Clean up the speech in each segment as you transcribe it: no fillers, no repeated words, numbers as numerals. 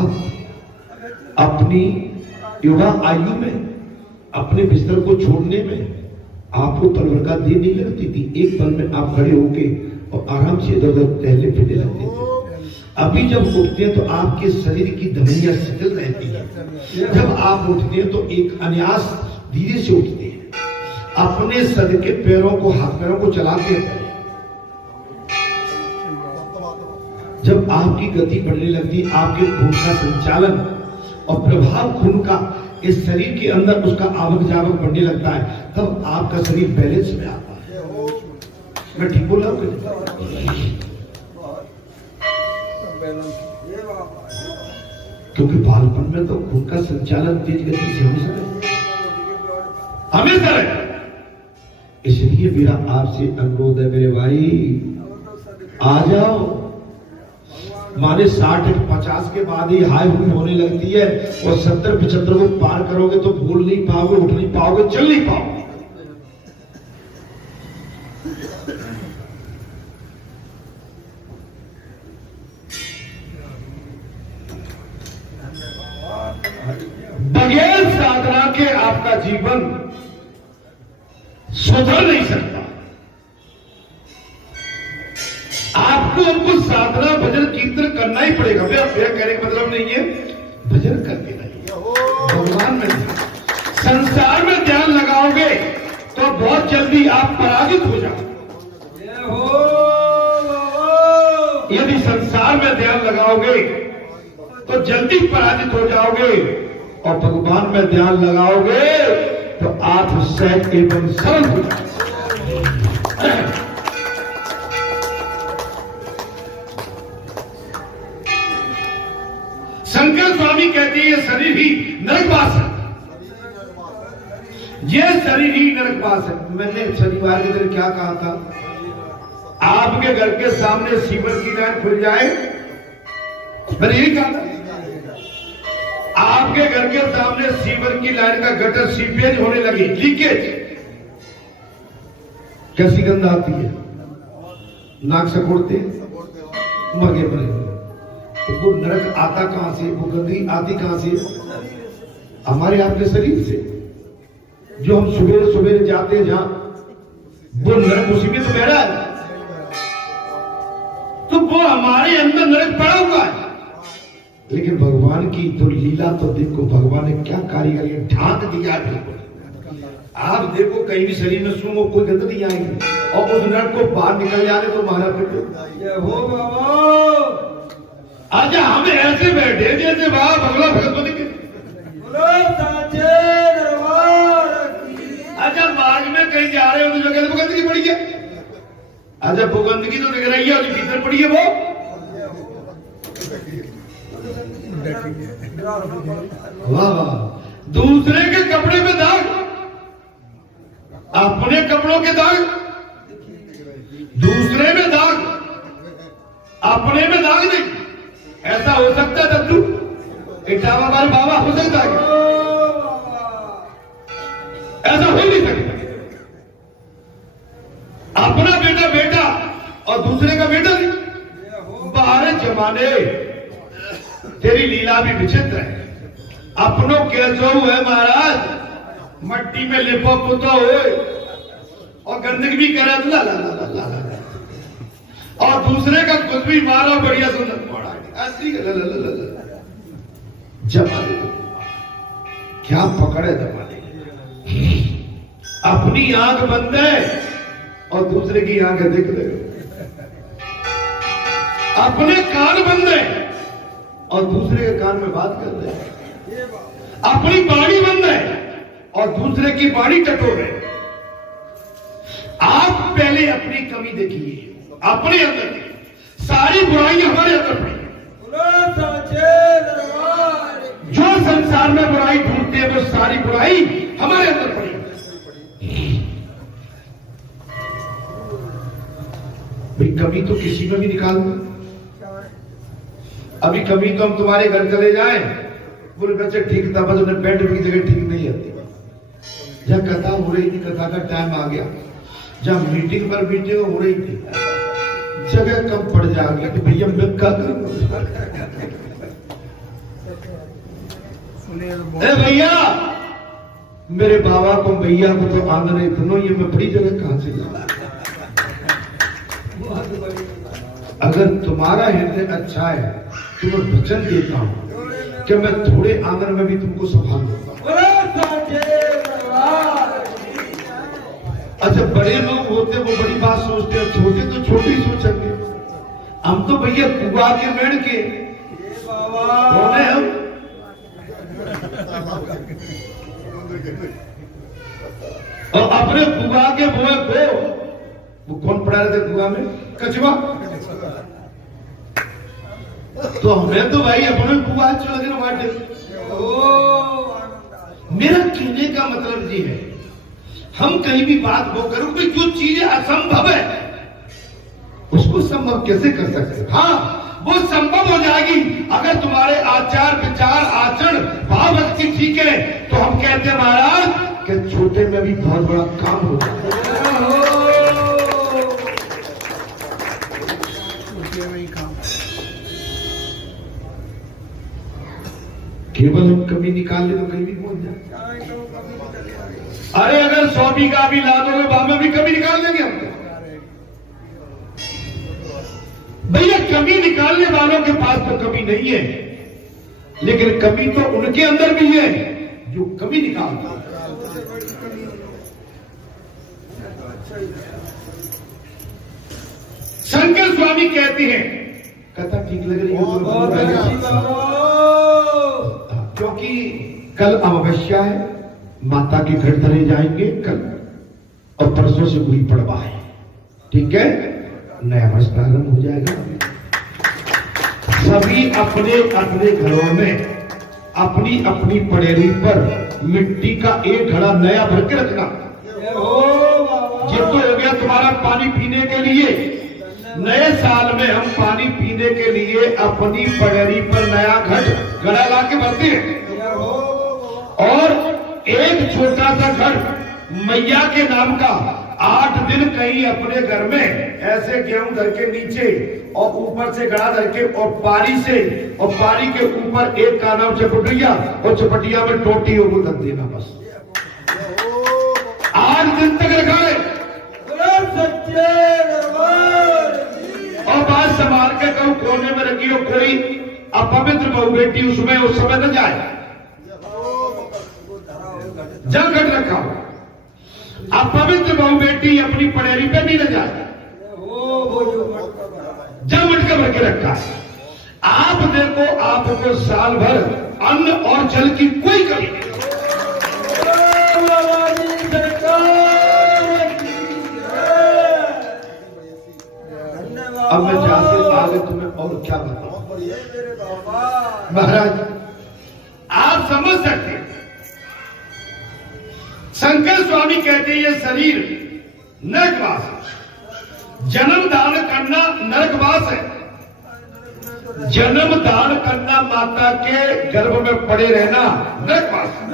आप अपनी युवा आयु में अपने बिस्तर को छोड़ने में आपको तलवार का देर नहीं लगती थी। एक पल में आप खड़े होके और आराम से इधर उधर टहलने फिरने लगते थे। अभी जब उठते हैं तो आपके शरीर की धमनियां शिथिल रहती है। जब आप उठते हैं तो एक अनायास धीरे से उठते हैं, अपने सर के पैरों को हाथ पैरों को चलाते हैं। जब आपकी गति बढ़ने लगती, आपके खून का संचालन और प्रभाव खून का इस शरीर के अंदर उसका आवक जावक बढ़ने लगता है, तब आपका शरीर बैलेंस में आता है। मैं ठीक बोल रहा हूँ? क्योंकि बालपन में तो खून का संचालन तेज गति से हमेशा रहे। इसलिए मेरा आपसे अनुरोध है मेरे भाई, आ जाओ। माने 60-50 के बाद ही हाई हुई होने लगती है और 70-75 को पार करोगे तो बोल नहीं पाओगे, उठ नहीं पाओगे, चल नहीं पाओगे। बगैर साधना के आपका जीवन सुधर नहीं सकता। आपको हमको साधना भजन कीर्तन करना ही पड़ेगा। मेरा कहने का मतलब नहीं है भजन करके नहीं, भगवान में नहीं। संसार में ध्यान लगाओगे तो बहुत जल्दी आप पराजित हो जाओगे। यदि संसार में ध्यान लगाओगे तो जल्दी पराजित हो जाओगे, और भगवान में ध्यान लगाओगे तो आप सहज एवं सरल हो जाओगे। शंकर स्वामी कहते हैं शरीर ही नरकवास है, ये शरीर ही नरकवास है। मैंने शनिवार के दिन क्या कहा था? आपके घर के सामने सीवर की लाइन खुल जाए, मैंने यही कहा था। आपके घर के सामने सीवर की लाइन का गटर सीपेज होने लगी, लीकेज, कैसी गंध आती है, नाक से कोड़ते मगे मरे। तो वो नरक आता कहां से, वो गंदगी आती कहां से? हमारे आपके शरीर से। जो हम सुबह सुबह जाते हैं जहां, वो नरक उसी में तो बह रहा है, तो वो हमारे अंदर नरक पड़ा हुआ है। लेकिन भगवान की तो लीला तो देखो, भगवान ने क्या कारीगरी ढांक दिया है। आप देखो कहीं भी शरीर में सूंघो कोई गंध नहीं आएगी, और उस नरक को बाहर निकल जाने तो महाराज हो बाबा। अच्छा हम ऐसे बैठे जैसे बाबा बगला भगवती के। अच्छा मार्ग में कहीं जा रहे हो तो जगह गंदगी पड़ी है। अच्छा वो गंदगी तो दिख रही है, और भीतर पड़ी है वो। वाह वाह। दूसरे के कपड़े में दाग, अपने कपड़ों के दाग, दूसरे में दाग, अपने में दाग नहीं। ऐसा हो सकता है दद्दू? इटावा बार बाबा हो सकता है? ऐसा हो नहीं सकता। अपना बेटा बेटा और दूसरे का बेटा नहीं। बाहर जमाने तेरी लीला भी विचित्र है। अपनों के जो है महाराज, मट्टी में लिपो पुतो हो और गंदगी भी करे ला ला ला ला ला, और दूसरे का कुछ भी मारो बढ़िया सुंदर जमाने क्या पकड़े जमाने। अपनी आंख बंद है और दूसरे की आंखें दिख रहे हो। अपने कान बंद है और दूसरे के कान में बात कर रहे हैं। अपनी बाड़ी बंद है और दूसरे की बाड़ी टटोर रहे। आप पहले अपनी कमी देखिए, अपने अंदर सारी बुराई हमारे अंदर पड़ी। जो संसार में बुराई ढूंढते हैं वो सारी बुराई हमारे अंदर पड़ी। भाई कमी तो किसी में भी निकाल दो। अभी कमी तो हम तुम्हारे घर चले जाएं, बोले बच्चे ठीक था, बस उन्हें बेड की जगह ठीक नहीं आती। जब कथा हो रही थी, कथा का टाइम आ गया, जब मीटिंग पर मीटिंग हो रही थी, जगह कम पड़ जाएगी कि भैया मैं क्या करूं। ए भैया, मेरे बाबा को भैया को तो आंगन इतनो, ये मैं बड़ी जगह कहां से लाऊं? अगर तुम्हारा हृदय अच्छा है तो मैं वचन देता हूं कि मैं थोड़े आंगन में भी तुमको संभाल लूंगा। अच्छा, बड़े लोग होते वो बड़ी बात सोचते हैं, छोटे तो छोटी सोचेंगे। हम तो भैया कुआ के मेड़ के कौन है हम? और अपने कुआ के बोए को वो कौन पढ़ा रहे थे कुआ में? कछुआ। तो हमें तो भाई अपने कुआ अच्छे लगे ना बाटे। मेरा कहने का मतलब ये है, हम कहीं भी बात वो करो कि जो चीजें असंभव है उसको संभव कैसे कर सकते? हाँ, वो संभव हो जाएगी अगर तुम्हारे आचार विचार आचरण भाव भक्ति ठीक है। तो हम कहते हैं महाराज कि छोटे में भी बहुत बड़ा काम हो जाता है। केवल हम कमी निकाल ले तो कहीं भी पहुंच जाए। अरे अगर 100 बीघा भी ला दोगे वहां में भी कमी निकाल देंगे हम। भैया कमी निकालने वालों के पास तो कमी नहीं है, लेकिन कमी तो उनके अंदर भी है जो कमी निकालते हैं। शंकर स्वामी कहते हैं, कथा ठीक लग रही है क्योंकि कल अमावस्या है, माता के घर धरे जाएंगे कल, और परसों से गुड़ी पड़वा है। ठीक है, नया वर्ष प्रारंभ हो जाएगा। सभी अपने अपने घरों में अपनी अपनी पड़ेरी पर मिट्टी का एक घड़ा नया भर के रखना। ये तो हो गया तुम्हारा पानी पीने के लिए। नए साल में हम पानी पीने के लिए अपनी पड़ेरी पर नया घड़ा ला के भरते हैं। और एक छोटा सा घर मैया के नाम का 8 दिन कहीं अपने घर में ऐसे गेहूं धर के नीचे और ऊपर से घड़ा धर के और पारी से, और पारी के ऊपर एक का नाम चपटिया, और चपटिया में टोटी हो वो धर देना बस। 8 दिन तक रखा है। और बात संभाल के कहूं, कोने में रखी हो कोई अपवित्र बहू बेटी उसमें उस समय न जाए। जब घट रखा हो अपवित्र बहू बेटी अपनी पड़ेरी पे नहीं न जाए। जब मटका भर के रखा है। आप देखो, आपको साल भर अन्न और जल की कोई कमी नहीं। अब मैं जाते आगे तुम्हें और क्या बताऊं महाराज, आप समझ सकते हैं। शंकर स्वामी कहते हैं ये शरीर नरकवास है। जन्म दान करना नरकवास है। जन्म दान करना, माता के गर्भ में पड़े रहना नरकवास है।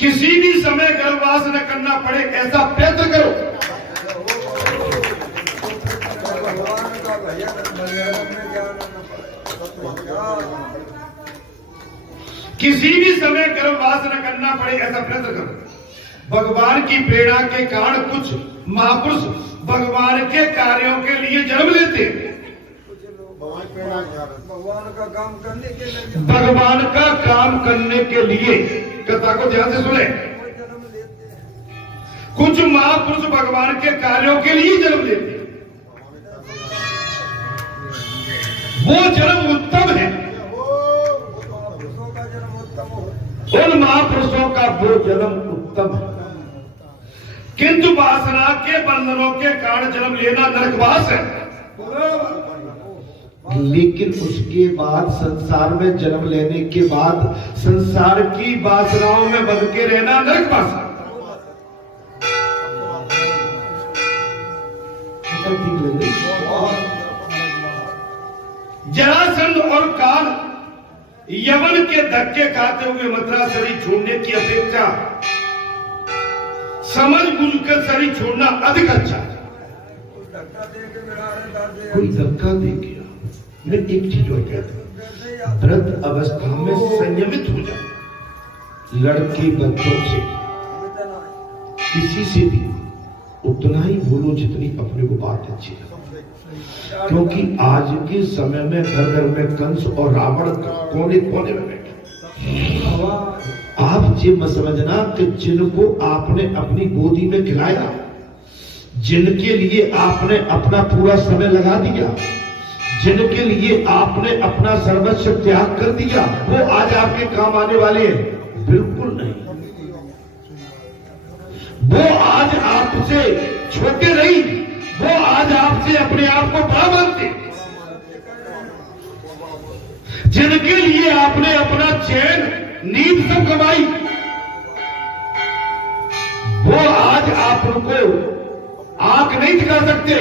किसी भी समय गर्भवास न करना पड़े ऐसा प्रयत्न करो। किसी भी समय गर्भवास न करना पड़े ऐसा प्रयत्न करो। भगवान की प्रेरणा के कारण कुछ महापुरुष भगवान के कार्यों के लिए जन्म लेते हैं। भगवान का काम करने के लिए कथा को ध्यान से सुने। कुछ महापुरुष भगवान के कार्यों के लिए जन्म लेते हैं। वो जन्म उत्तम है। उन महापुरुषों का वो जन्म उत्तम है, किंतु वासना के बंधनों के कारण जन्म लेना नरकवास है। लेकिन उसके बाद संसार में जन्म लेने के बाद संसार की वासनाओं में बंध के रहना नरकवास है। जरासंध और काल यवन के धक्के खाते हुए मथुरा शरीर छोड़ने की अपेक्षा समझ बुझ कर शरीर छोड़ना अधिक अच्छा है। कोई धक्का दे गया मैं एक चीज और कहता हूं, व्रत अवस्था में संयमित हो जाए। लड़के बच्चों से किसी से भी उतना ही बोलो जितनी अपने को बात अच्छी लगे, क्योंकि आज के समय में घर घर में कंस और रावण कोने कोने में बैठे। आप ये मत समझना कि जिनको आपने अपनी गोदी में खिलाया, जिनके लिए आपने अपना पूरा समय लगा दिया, जिनके लिए आपने अपना सर्वस्व त्याग कर दिया, वो आज आपके काम आने वाले हैं? बिल्कुल नहीं। वो आज आपसे छोटे नहीं, वो आज आपसे अपने आप को बड़ा मानते। जिनके लिए आपने अपना चैन नींद सब कमाई, वो आज आपको आंख नहीं दिखा सकते।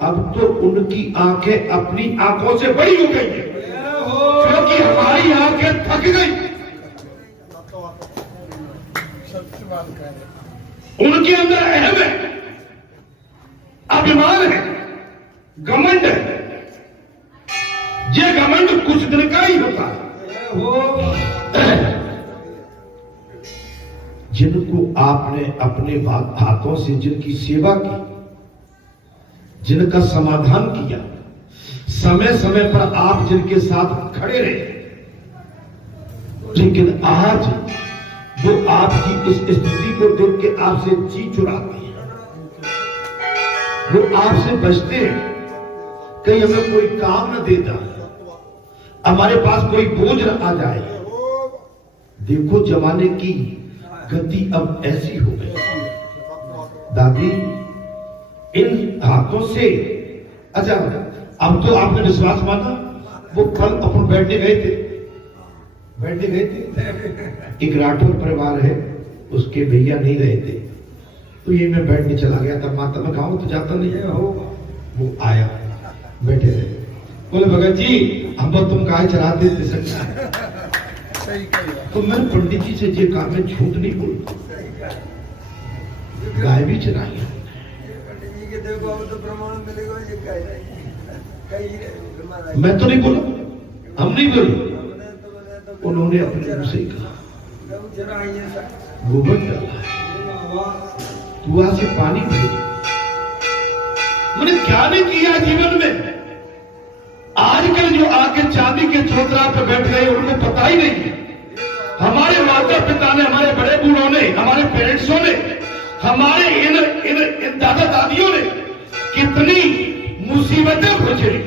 अब तो उनकी आंखें अपनी आंखों से बड़ी हो गई हैं, क्योंकि हमारी आंखें थक गई। उनके अंदर अहम है, अभिमान है, घमंड है। ये घमंड कुछ दिन का ही होता है। जिनको आपने अपने हाथों से जिनकी सेवा की, जिनका समाधान किया, समय समय पर आप जिनके साथ खड़े रहे, लेकिन आज वो आपकी इस स्थिति को देख के आपसे जी चुराते हैं, वो आपसे बचते हैं। कहीं हमें कोई काम न देता, हमारे पास कोई बोझ न आ जाए। देखो जमाने की गति अब ऐसी हो गई। दादी इन हाथों से, अच्छा अब तो आपने विश्वास माना, वो कल अपन बैठने गए थे। एक राठौर परिवार है, उसके भैया नहीं रहे थे, तो ये मैं बैठने चला गया था। माता में खाऊं तो जाता नहीं है। वो आया, बैठे रहे, बोले भगत जी हम तो तुम गाय चराते थे। तो मैंने पंडित जी से ये काम में झूठ नहीं बोलता, गाय भी चराई है। मैं तो नहीं बोला, हम नहीं बोले, उन्होंने अपने मुंह से कहा गोबर डाला है, कुआं से पानी भेज। मैंने क्या नहीं किया जीवन में। आजकल जो आके चांदी के चौतरा पे बैठ गए, उनको पता ही नहीं है। हमारे माता पिता ने, हमारे बड़े बूढ़ों ने, हमारे पेरेंट्सों ने, हमारे इन दादा दादियों ने कितनी मुसीबतें झेली।